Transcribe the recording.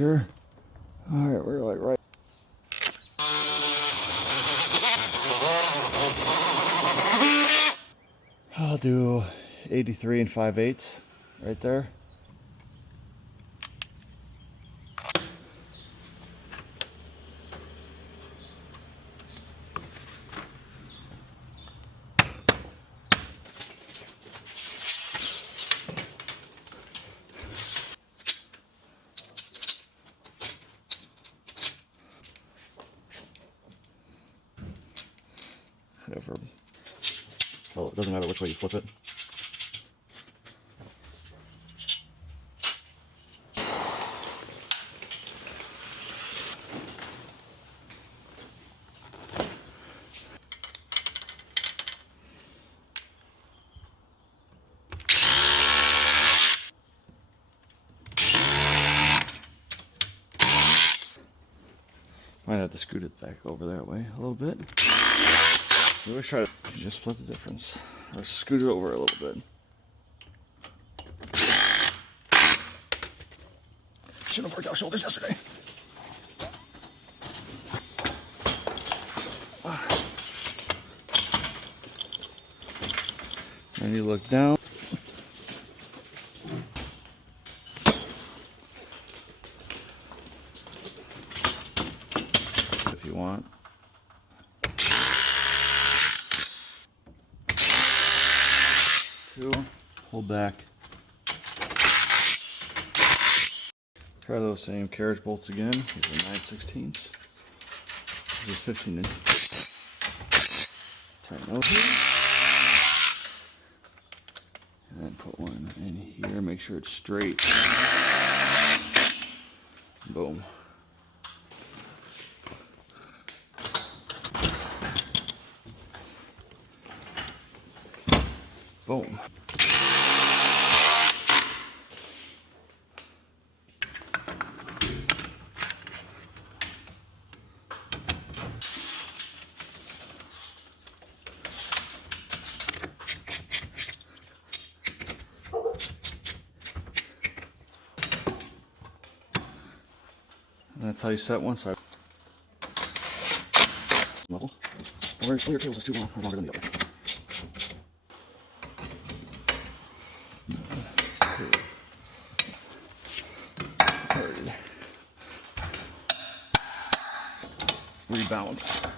measure. All right, we're like right. I'll do 83 5/8 right there. Whatever. So it doesn't matter which way you flip it. Might have to scoot it back over that way a little bit. We always try to just split the difference, or scoot it over a little bit. Shouldn't have worked out shoulders yesterday. And you look down. If you want. Two, hold back. Try those same carriage bolts again. These are 9/16. These are 15 inches. Tighten those here. And then put one in here. Make sure it's straight. Boom. Boom. And that's how you set one side. Level. Or your tails is too long or longer than the other. Rebalance.